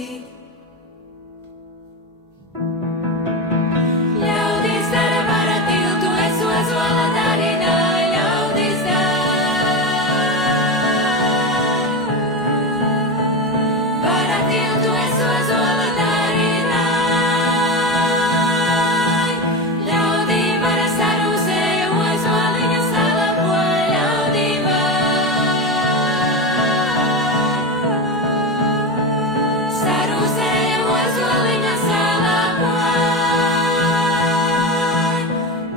izpostīt. Ļaudis dara vara tiltu, es ozola darināju, ļaudis dara vara tiltu, es ozola darināju, ļaudī vara sarūsēja, ozoliņa salapoja, ļaudī sarūsēja, ozoliņa salapoja.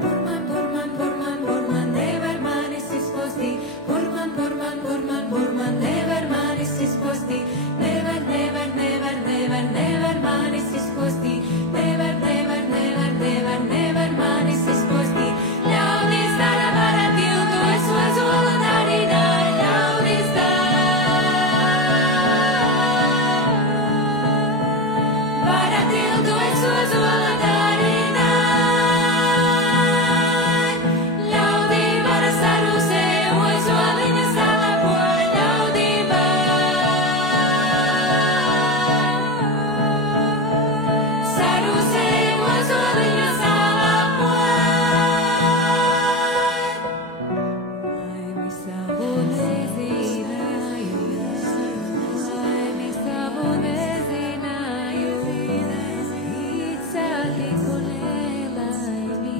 Burman, burman, burman, burman, nevar manis izpostīt. Burman, burman, burman, burman, nevar manis izpostīt. Nevar, nevar, nevar, nevar, nevar manis izpostīt. Nevar, nevar, nevar, nevar, nevar manis izpostīt. Ļaudis dara vara tiltu, es ozola darināju, ļaudis dara vara tiltu, es ozola darināju, ļaudī vara sarūsēja, ozoliņa salapoja, ļaudī sarūsēja, ozoliņa salapoja. Laimi savu nezināju, laimi savu nezināju, īcāliku nelaimi.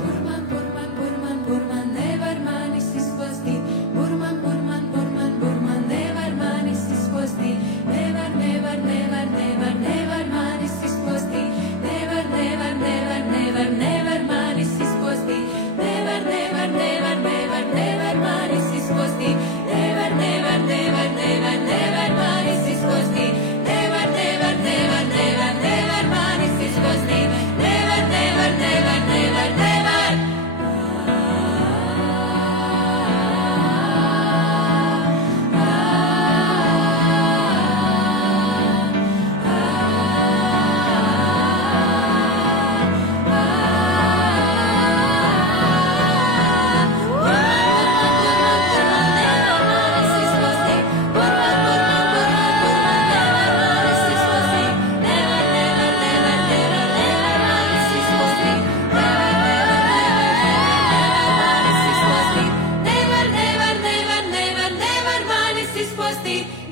Burman, burman, burman, burman, nevar manis izpostīt. Burman, burman, burman, burman, nevar manis izpostīt. Nevar, nevar, nevar, nevar, nevar manis izpostīt. Nevar, nevar, nevar, nevar, nevar manis izpostīt. Nevar, nevar, nevar, nevar, nevar manis izpostīt. Nevar, nevar, nevar, nevar, nevar manis izpostīt. Nevar, nevar, nevar, nevar, nevar manis izpostīt. Nevar, nevar, nevar, nevar, nevar.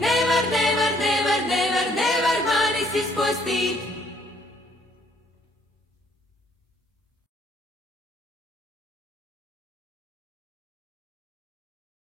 Nevar, nevar, nevar, nevar, nevar manis izpostīt.